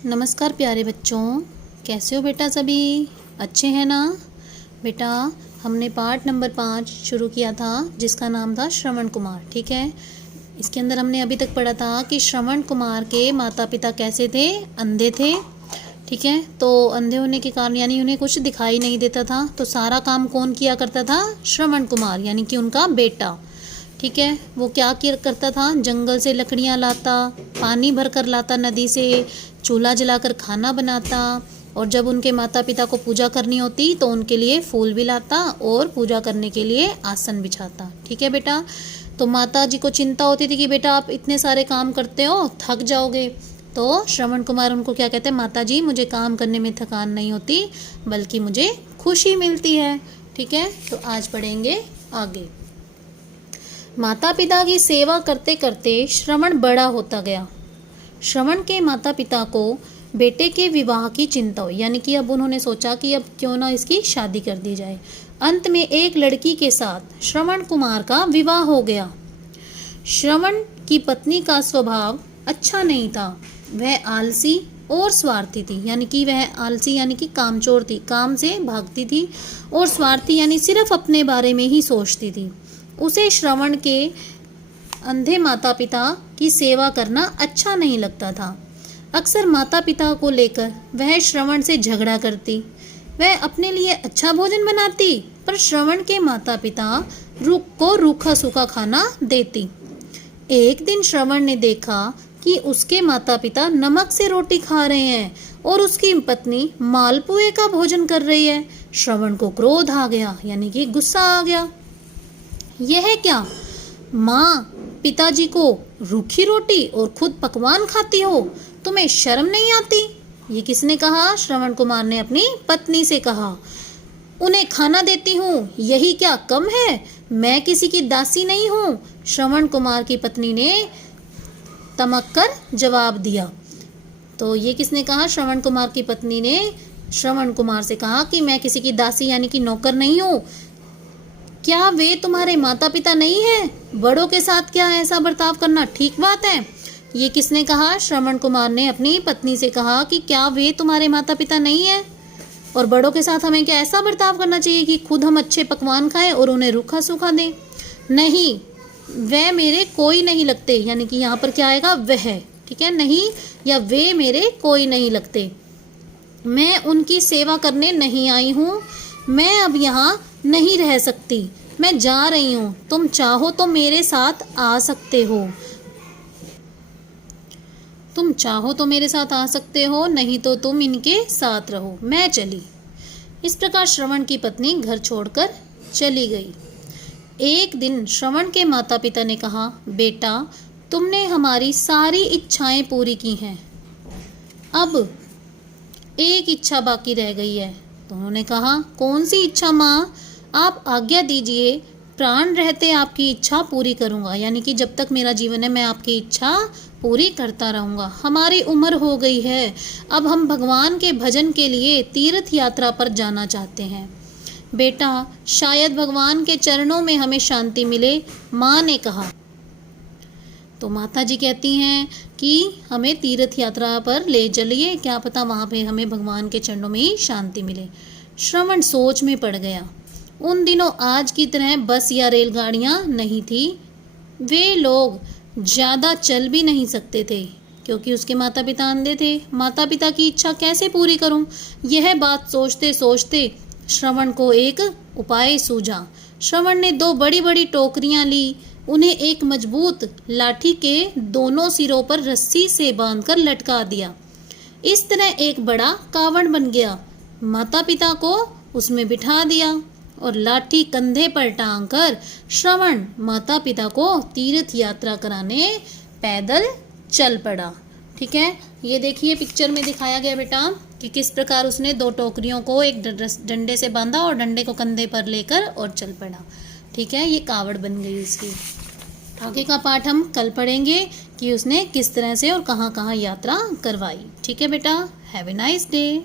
नमस्कार प्यारे बच्चों, कैसे हो बेटा? सभी अच्छे हैं ना? बेटा हमने पार्ट नंबर 5 शुरू किया था जिसका नाम था श्रवण कुमार। ठीक है, इसके अंदर हमने अभी तक पढ़ा था कि श्रवण कुमार के माता पिता कैसे थे? अंधे थे। ठीक है, तो अंधे होने के कारण यानी उन्हें कुछ दिखाई नहीं देता था, तो सारा काम कौन किया करता था? श्रवण कुमार यानी कि उनका बेटा। ठीक है, वो क्या किया करता था? जंगल से लकड़ियाँ लाता, पानी भर कर लाता नदी से, चूल्हा जलाकर खाना बनाता, और जब उनके माता पिता को पूजा करनी होती तो उनके लिए फूल भी लाता और पूजा करने के लिए आसन बिछाता। ठीक है बेटा, तो माता जी को चिंता होती थी कि बेटा आप इतने सारे काम करते हो, थक जाओगे। तो श्रवण कुमार उनको क्या कहते हैं? माता जी मुझे काम करने में थकान नहीं होती, बल्कि मुझे खुशी मिलती है। ठीक है, तो आज पढ़ेंगे आगे। माता पिता की सेवा करते करते श्रवण बड़ा होता गया। श्रवण के माता पिता को बेटे के विवाह की चिंता हुई, यानी कि अब उन्होंने सोचा कि अब क्यों ना इसकी शादी कर दी जाए। अंत में एक लड़की के साथ श्रवण कुमार का विवाह हो गया। श्रवण की पत्नी का स्वभाव अच्छा नहीं था। वह आलसी और स्वार्थी थी, यानी कि वह आलसी यानी कि कामचोर थी, काम से भागती थी, और स्वार्थी यानी सिर्फ अपने बारे में ही सोचती थी। उसे श्रवण के अंधे माता पिता की सेवा करना अच्छा नहीं लगता था। अक्सर माता पिता को लेकर वह श्रवण से झगड़ा करती। वह अपने लिए अच्छा भोजन बनाती, पर श्रवण के माता पिता को रूखा सूखा खाना देती। एक दिन श्रवण ने देखा कि उसके माता पिता नमक से रोटी खा रहे हैं और उसकी पत्नी मालपुए का भोजन कर रही है। श्रवण को क्रोध आ गया, यानी कि गुस्सा आ गया। यह क्या, माँ पिताजी को रूखी रोटी और खुद पकवान खाती हो? तुम्हें शर्म नहीं आती? ये किसने कहा? श्रवण कुमार ने अपनी पत्नी से कहा। उन्हें खाना देती हूँ, यही क्या कम है? मैं किसी की दासी नहीं हूँ, श्रवण कुमार की पत्नी ने तमक कर जवाब दिया। तो ये किसने कहा? श्रवण कुमार की पत्नी ने श्रवण कुमार से कहा कि मैं किसी की दासी यानी कि नौकर नहीं हूँ। क्या वे तुम्हारे माता पिता नहीं हैं? बड़ों के साथ क्या ऐसा बर्ताव करना ठीक बात है? ये किसने कहा? श्रवण कुमार ने अपनी पत्नी से कहा कि क्या वे तुम्हारे माता पिता नहीं हैं और बड़ों के साथ हमें क्या ऐसा बर्ताव करना चाहिए कि खुद हम अच्छे पकवान खाएं और उन्हें रूखा सूखा दें? नहीं, वे मेरे कोई नहीं लगते, यानी कि यहाँ पर क्या आएगा? वह। ठीक है, नहीं या वे मेरे कोई नहीं लगते। मैं उनकी सेवा करने नहीं आई हूँ। मैं अब यहाँ नहीं रह सकती, मैं जा रही हूँ। तुम चाहो तो मेरे साथ आ सकते हो। तुम चाहो तो मेरे साथ आ सकते हो, नहीं तो तुम इनके साथ रहो। मैं चली। इस प्रकार श्रवण की पत्नी घर छोड़कर चली गई। एक दिन श्रवण के माता पिता ने कहा, बेटा तुमने हमारी सारी इच्छाएं पूरी की हैं, अब एक इच्छा बाकी रह गई है। तो उन्होंने कहा, कौन सी इच्छा माँ? आप आज्ञा दीजिए, प्राण रहते आपकी इच्छा पूरी करूँगा, यानी कि जब तक मेरा जीवन है मैं आपकी इच्छा पूरी करता रहूँगा। हमारी उम्र हो गई है, अब हम भगवान के भजन के लिए तीर्थ यात्रा पर जाना चाहते हैं। बेटा शायद भगवान के चरणों में हमें शांति मिले, माँ ने कहा। तो माता जी कहती हैं कि हमें तीर्थ यात्रा पर ले चलिए, क्या पता वहाँ पे हमें भगवान के चरणों में ही शांति मिले। श्रवण सोच में पड़ गया। उन दिनों आज की तरह बस या रेलगाड़ियाँ नहीं थी। वे लोग ज़्यादा चल भी नहीं सकते थे क्योंकि उसके माता पिता अंधे थे। माता पिता की इच्छा कैसे पूरी करूं? यह बात सोचते सोचते श्रवण को एक उपाय सूझा। श्रवण ने 2 बड़ी बड़ी टोकरियां ली, उन्हें एक मजबूत लाठी के दोनों सिरों पर रस्सी से बांधकर लटका दिया। इस तरह एक बड़ा कावड़ बन गया। माता पिता को उसमें बिठा दिया और लाठी कंधे पर टांग कर श्रवण माता पिता को तीर्थ यात्रा कराने पैदल चल पड़ा। ठीक है, ये देखिए पिक्चर में दिखाया गया बेटा कि किस प्रकार उसने 2 टोकरियों को एक डंडे से बांधा और डंडे को कंधे पर लेकर और चल पड़ा। ठीक है, ये कावड़ बन गई इसकी। आगे का पाठ हम कल पढ़ेंगे कि उसने किस तरह से और कहाँ कहाँ यात्रा करवाई। ठीक है बेटा, हैव ए नाइस डे।